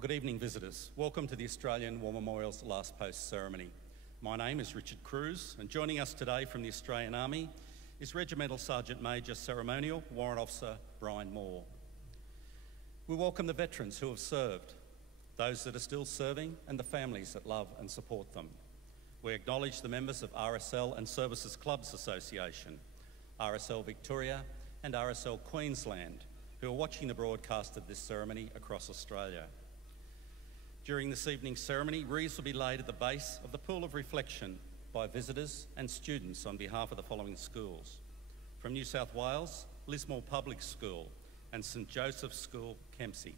Well, good evening, visitors. Welcome to the Australian War Memorial's Last Post ceremony. My name is Richard Cruz, and joining us today from the Australian Army is Regimental Sergeant Major Ceremonial Warrant Officer Brian Moore. We welcome the veterans who have served, those that are still serving, and the families that love and support them. We acknowledge the members of RSL and Services Clubs Association, RSL Victoria and RSL Queensland, who are watching the broadcast of this ceremony across Australia. During this evening's ceremony, wreaths will be laid at the base of the pool of reflection by visitors and students on behalf of the following schools. From New South Wales, Lismore Public School and St Joseph's School, Kempsey.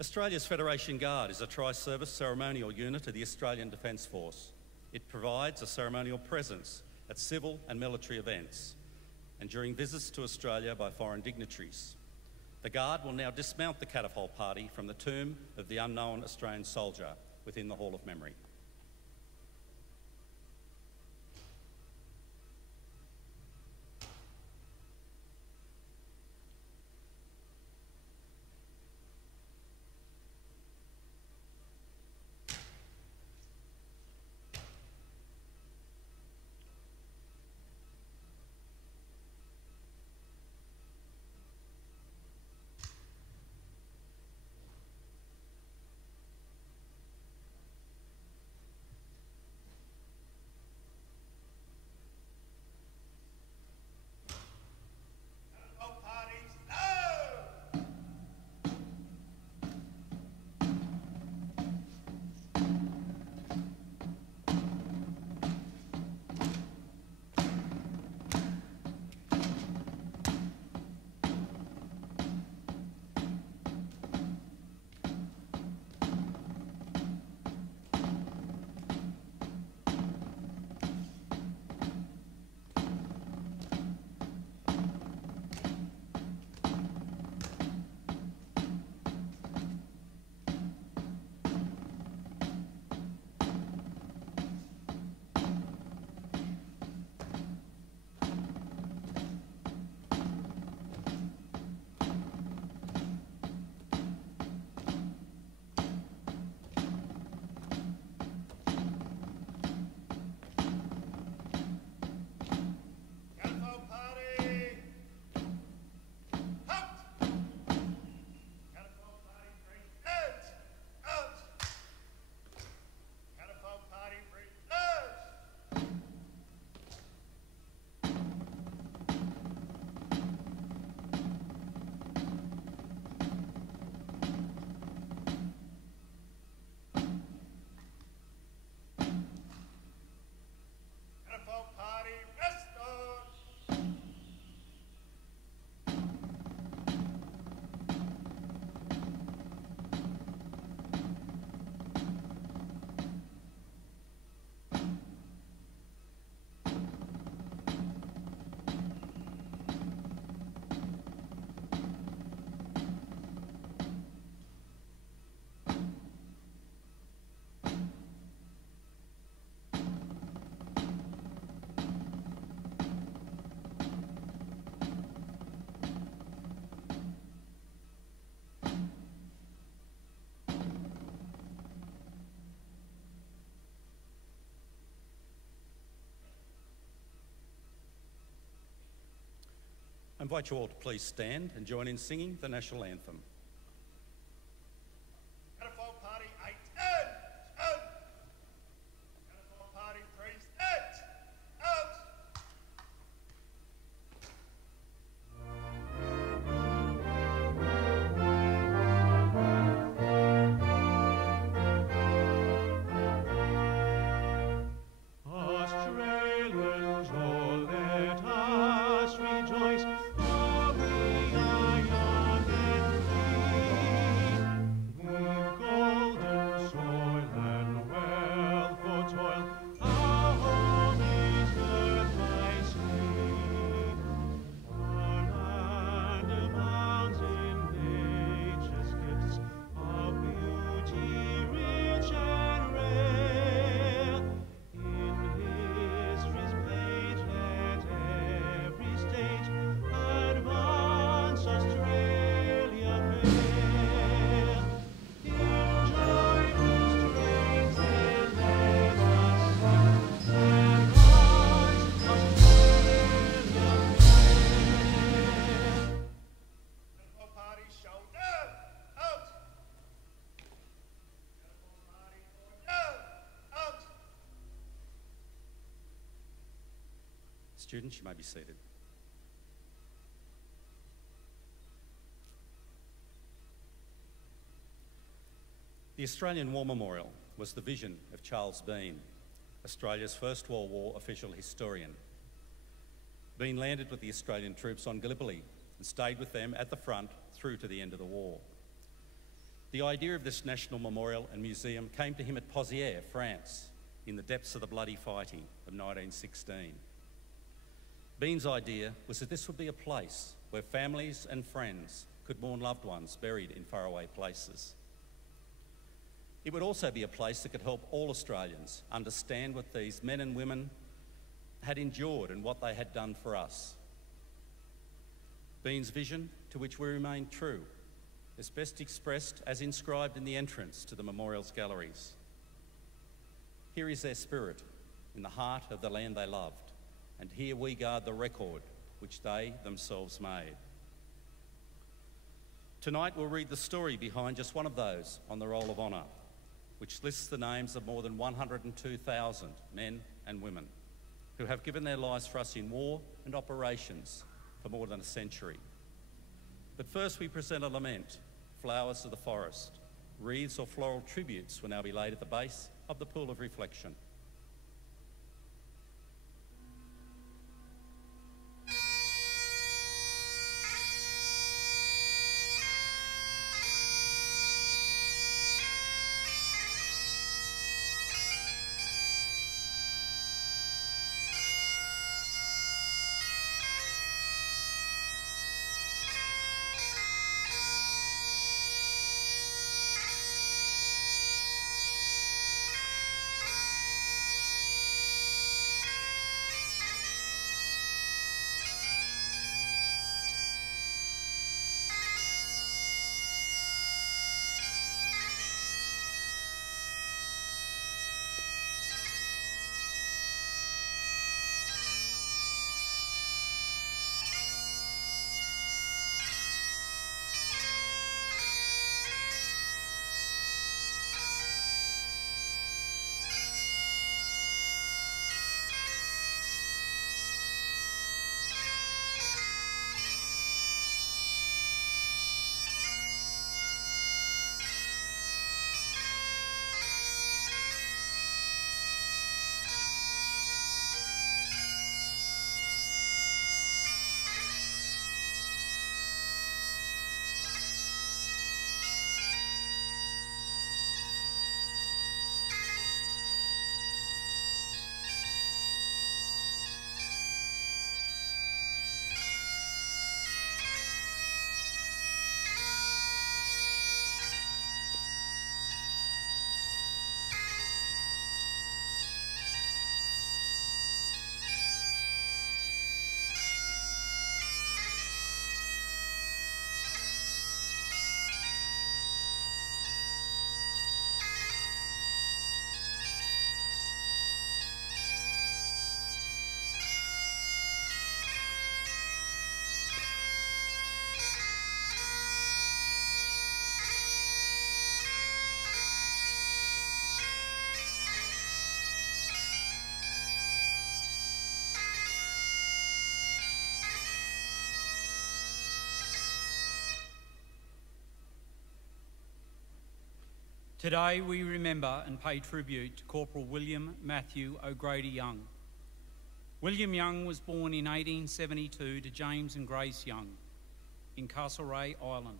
Australia's Federation Guard is a tri-service ceremonial unit of the Australian Defence Force. It provides a ceremonial presence at civil and military events and during visits to Australia by foreign dignitaries. The Guard will now dismount the catapult party from the tomb of the unknown Australian soldier within the Hall of Memory. I invite you all to please stand and join in singing the national anthem. Catapult party 8, stand! Out! Catapult party 3, stand! Out! Australians, oh, let us rejoice, for we are young and free. Students, you may be seated. The Australian War Memorial was the vision of Charles Bean, Australia's First World War official historian. Bean landed with the Australian troops on Gallipoli and stayed with them at the front through to the end of the war. The idea of this national memorial and museum came to him at Pozières, France, in the depths of the bloody fighting of 1916. Bean's idea was that this would be a place where families and friends could mourn loved ones buried in faraway places. It would also be a place that could help all Australians understand what these men and women had endured and what they had done for us. Bean's vision, to which we remain true, is best expressed as inscribed in the entrance to the memorial's galleries. Here is their spirit in the heart of the land they loved, and here we guard the record which they themselves made. Tonight we'll read the story behind just one of those on the Roll of Honour, which lists the names of more than 102,000 men and women who have given their lives for us in war and operations for more than a century. But first we present a lament, Flowers of the Forest. Wreaths or floral tributes will now be laid at the base of the pool of reflection. Today we remember and pay tribute to Corporal William Matthew O'Grady Young. William Young was born in 1872 to James and Grace Young in Castlereagh, Ireland.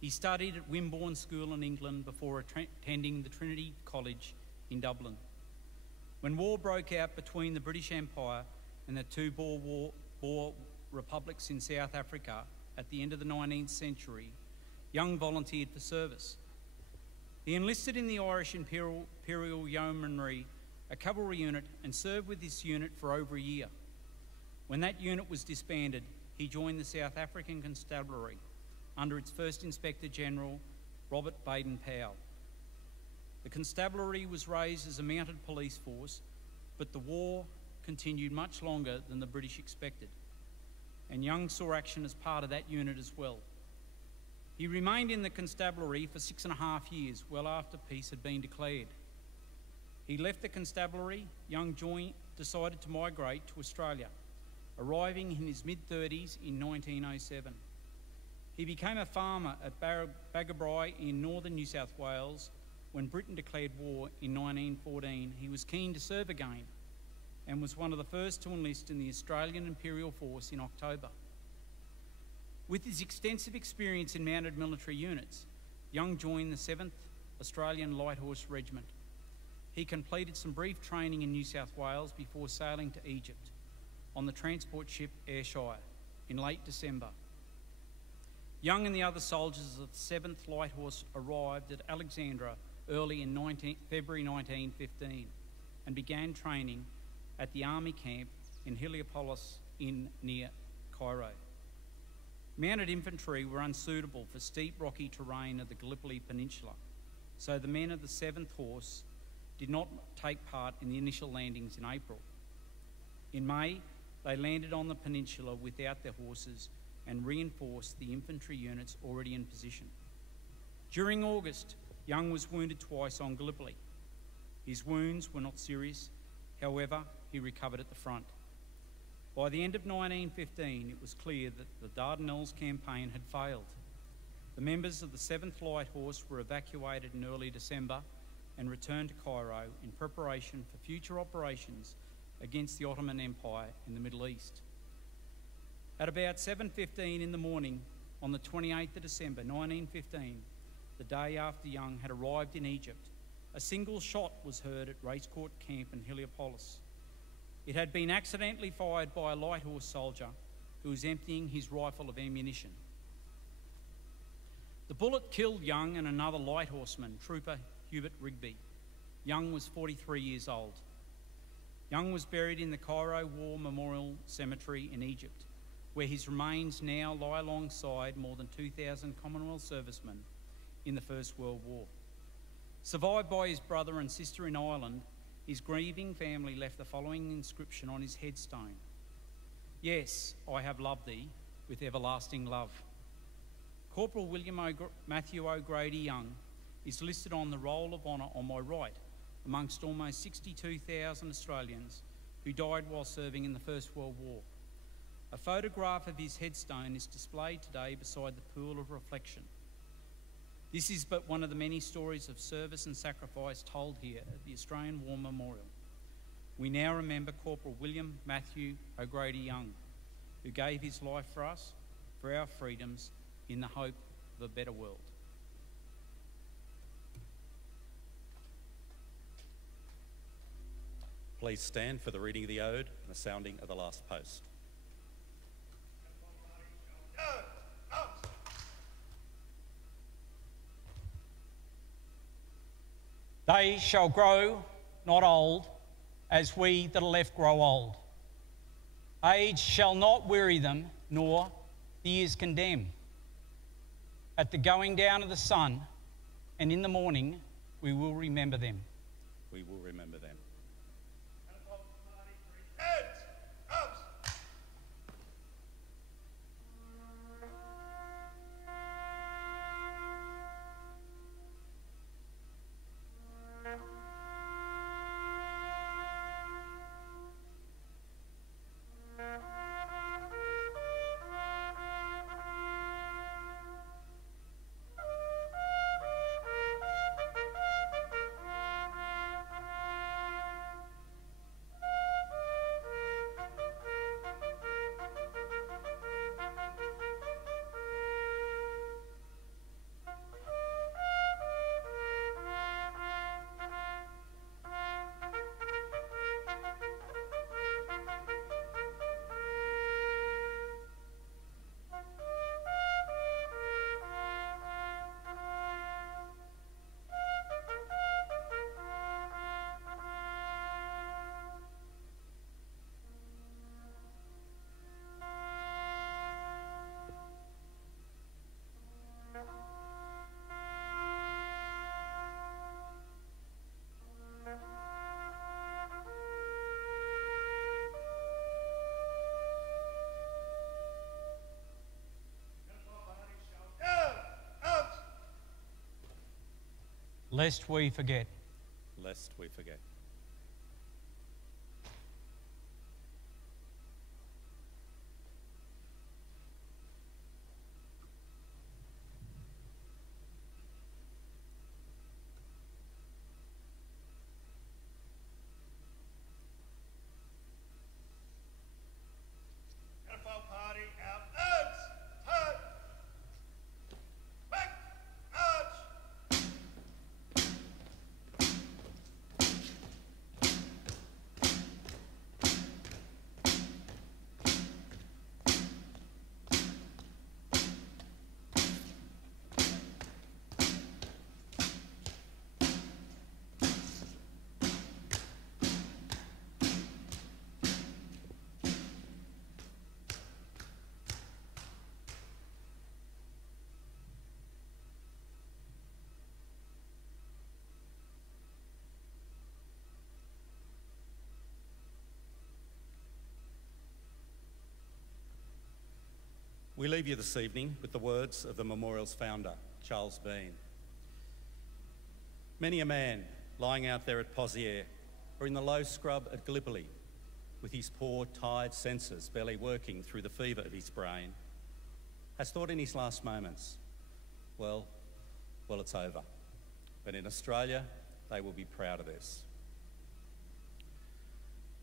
He studied at Wimborne School in England before attending the Trinity College in Dublin. When war broke out between the British Empire and the two Boer republics in South Africa at the end of the 19th century, Young volunteered for service. He enlisted in the Irish Imperial Yeomanry, a cavalry unit, and served with this unit for over a year. When that unit was disbanded, he joined the South African Constabulary under its first Inspector General, Robert Baden-Powell. The Constabulary was raised as a mounted police force, but the war continued much longer than the British expected, and Young saw action as part of that unit as well. He remained in the Constabulary for 6.5 years, well after peace had been declared. He left the Constabulary. Young decided to migrate to Australia arriving in his mid-30s in 1907. He became a farmer at Bagabri in northern New South Wales. When Britain declared war in 1914, he was keen to serve again and was one of the first to enlist in the Australian Imperial Force in October. With his extensive experience in mounted military units, Young joined the 7th Australian Light Horse Regiment. He completed some brief training in New South Wales before sailing to Egypt on the transport ship Ayrshire in late December. Young and the other soldiers of the 7th Light Horse arrived at Alexandria early in February 1915 and began training at the army camp in Heliopolis near Cairo. Mounted infantry were unsuitable for steep rocky terrain of the Gallipoli Peninsula, so the men of the 7th Horse did not take part in the initial landings in April. In May, they landed on the peninsula without their horses and reinforced the infantry units already in position. During August, Young was wounded twice on Gallipoli. His wounds were not serious, however, he recovered at the front. By the end of 1915, it was clear that the Dardanelles campaign had failed. The members of the 7th Light Horse were evacuated in early December and returned to Cairo in preparation for future operations against the Ottoman Empire in the Middle East. At about 7:15 in the morning on the 28th of December 1915, the day after Young had arrived in Egypt, a single shot was heard at Racecourt Camp in Heliopolis. It had been accidentally fired by a light horse soldier who was emptying his rifle of ammunition. The bullet killed Young and another light horseman, Trooper Hubert Rigby. Young was 43 years old. Young was buried in the Cairo War Memorial Cemetery in Egypt, where his remains now lie alongside more than 2,000 Commonwealth servicemen in the First World War. Survived by his brother and sister in Ireland, his grieving family left the following inscription on his headstone: "Yes, I have loved thee with everlasting love." Corporal Matthew O'Grady Young is listed on the Roll of Honour on my right, amongst almost 62,000 Australians who died while serving in the First World War. A photograph of his headstone is displayed today beside the pool of reflection. This is but one of the many stories of service and sacrifice told here at the Australian War Memorial. We now remember Corporal William Matthew O'Grady Young, who gave his life for us, for our freedoms, in the hope of a better world. Please stand for the reading of the ode and the sounding of the last post. They shall grow not old, as we that are left grow old. Age shall not weary them, nor the years condemn. At the going down of the sun, and in the morning, we will remember them. We will remember them. Lest we forget. Lest we forget. We leave you this evening with the words of the memorial's founder, Charles Bean. Many a man lying out there at Poziere or in the low scrub at Gallipoli with his poor, tired senses barely working through the fever of his brain has thought in his last moments, well, it's over. But in Australia, they will be proud of this.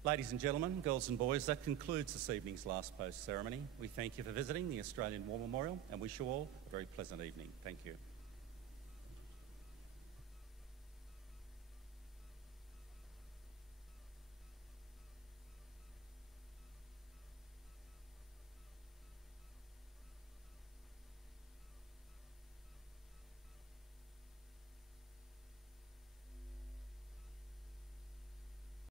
Ladies and gentlemen, girls and boys, that concludes this evening's last post ceremony. We thank you for visiting the Australian War Memorial and wish you all a very pleasant evening. Thank you.